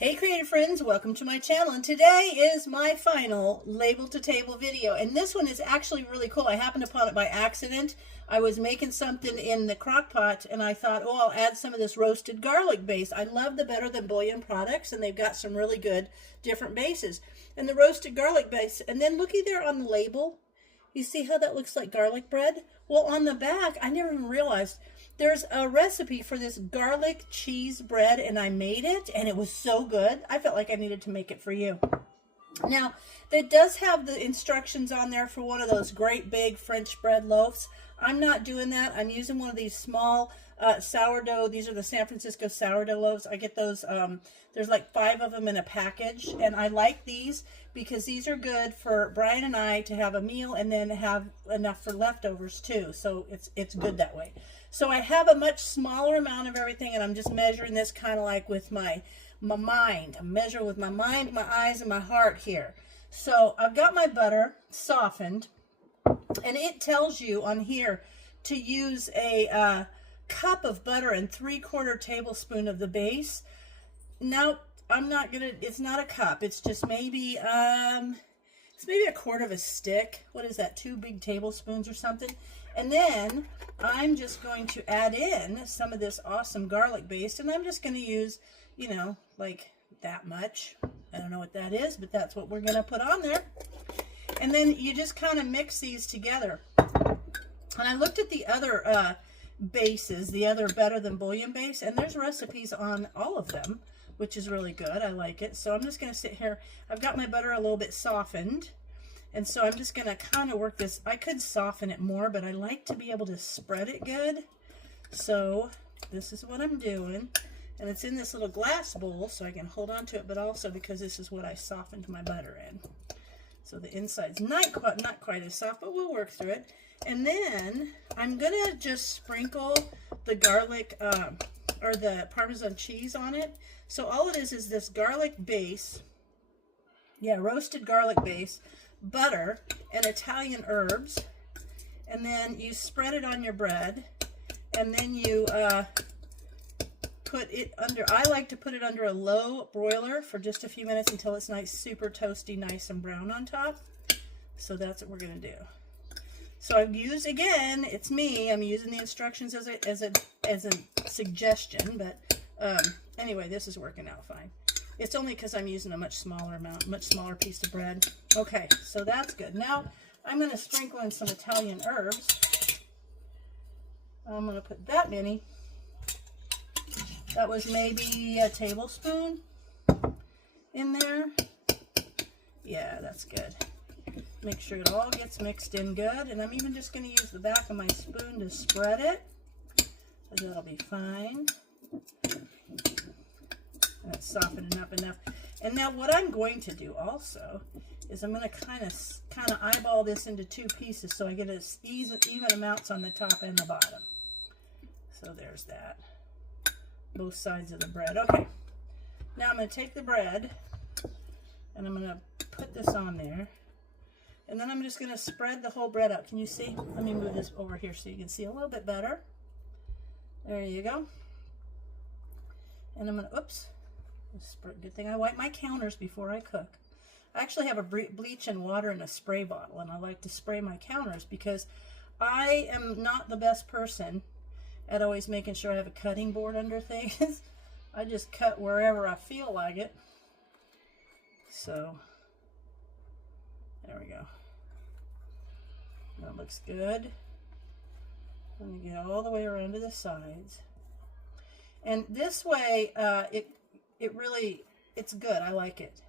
Hey creative friends, welcome to my channel, and today is my final label to table video, and this one is actually really cool. I happened upon it by accident. I was making something in the crock pot and I thought, oh, I'll add some of this roasted garlic base. I love the Better Than Bouillon products, and they've got some really good different bases. And the roasted garlic base, and then looky there on the label, you see how that looks like garlic bread? Well, on the back, I never even realized there's a recipe for this garlic cheese bread, and I made it, and it was so good. I felt like I needed to make it for you. Now, it does have the instructions on there for one of those great big French bread loaves. I'm not doing that. I'm using one of these small sourdough. These are the San Francisco sourdough loaves. I get those. There's like 5 of them in a package, and I like these because these are good for Brian and I to have a meal and then have enough for leftovers too. So it's good that way. So I have a much smaller amount of everything, and I'm just measuring this kind of like with my mind. I'm measuring with my mind, my eyes, and my heart here. So I've got my butter softened, and it tells you on here to use a cup of butter and 3/4 tablespoon of the base. Now, I'm not gonna, it's not a cup, it's just maybe, it's maybe 1/4 of a stick. What is that, 2 big tablespoons or something? And then I'm just going to add in some of this awesome garlic base, and I'm just going to use, you know, like that much. I don't know what that is, but that's what we're going to put on there. And then you just kind of mix these together. And I looked at the other bases, the other Better Than Bouillon base, and there's recipes on all of them, which is really good. I like it. So I'm just going to sit here. I've got my butter a little bit softened. And so I'm just going to kind of work this. I could soften it more, but I like to be able to spread it good. So this is what I'm doing. And it's in this little glass bowl so I can hold on to it, but also because this is what I softened my butter in. So the inside's not quite as soft, but we'll work through it. And then I'm going to just sprinkle the garlic or the Parmesan cheese on it. So all it is this garlic base. Yeah, roasted garlic base, butter, and Italian herbs, and then you spread it on your bread, and then you put it under, I like to put it under a low broiler for just a few minutes until it's nice, super toasty, nice and brown on top. So that's what we're going to do. So I've used, again, it's me, I'm using the instructions as a suggestion, but anyway, this is working out fine. It's only because I'm using a much smaller piece of bread. Okay, so that's good. Now, I'm going to sprinkle in some Italian herbs. I'm going to put that many. That was maybe a tablespoon in there. Yeah, that's good. Make sure it all gets mixed in good. And I'm even just going to use the back of my spoon to spread it. So that'll be fine. That's softening up enough. And now what I'm going to do also is I'm going to kind of eyeball this into 2 pieces so I get as even amounts on the top and the bottom. So there's that. Both sides of the bread. Okay. Now I'm going to take the bread and I'm going to put this on there. And then I'm just going to spread the whole bread out. Can you see? Let me move this over here so you can see a little bit better. There you go. And I'm going to, oops. Good thing I wipe my counters before I cook. I actually have a bleach and water in a spray bottle, and I like to spray my counters because I am not the best person at always making sure I have a cutting board under things. I just cut wherever I feel like it. So, there we go. That looks good. Let me get all the way around to the sides. And this way, it's good. I like it.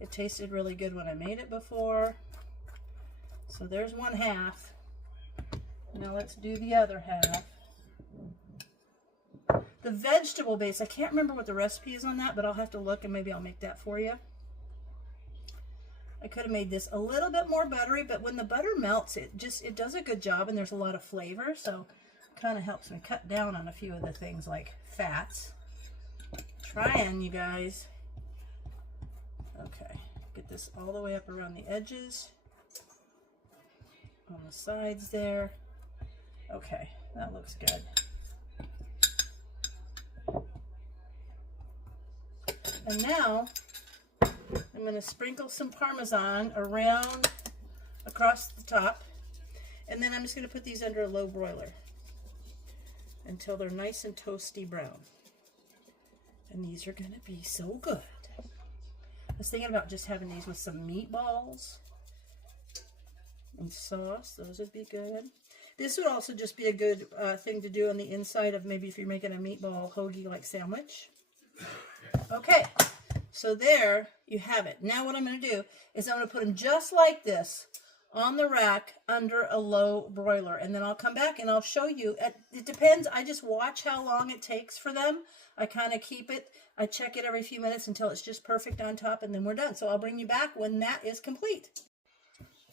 It tasted really good when I made it before. So there's 1/2. Now let's do the other half. The vegetable base, I can't remember what the recipe is on that, but I'll have to look and maybe I'll make that for you. I could have made this a little bit more buttery, but when the butter melts, it does a good job, and there's a lot of flavor, so it kind of helps me cut down on a few of the things like fats. Trying, you guys. Okay, get this all the way up around the edges, on the sides there. Okay, that looks good. And now I'm going to sprinkle some Parmesan around across the top. And then I'm just going to put these under a low broiler until they're nice and toasty brown. And these are going to be so good. I was thinking about just having these with some meatballs and sauce. Those would be good. This would also just be a good thing to do on the inside of maybe if you're making a meatball hoagie-like sandwich. Okay, so there you have it. Now what I'm going to do is I'm going to put them just like this on the rack under a low broiler. And then I'll come back and I'll show you. It depends. I just watch how long it takes for them. I kind of keep it. I check it every few minutes until it's just perfect on top, and then we're done. So I'll bring you back when that is complete.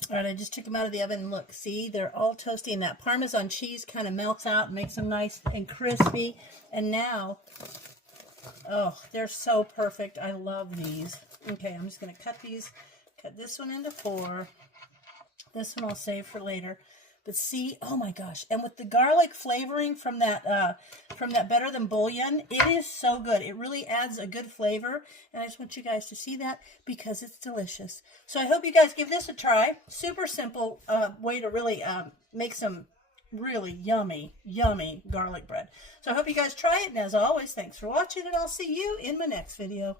All right, I just took them out of the oven, and look, see, they're all toasty, and that Parmesan cheese kind of melts out and makes them nice and crispy. And now, oh, they're so perfect. I love these. Okay, I'm just going to cut this one into 4. This one I'll save for later. But see, oh my gosh, and with the garlic flavoring from that Better Than Bouillon, it is so good. It really adds a good flavor, and I just want you guys to see that because it's delicious. So I hope you guys give this a try. Super simple way to really make some really yummy, yummy garlic bread. So I hope you guys try it, and as always, thanks for watching, and I'll see you in my next video.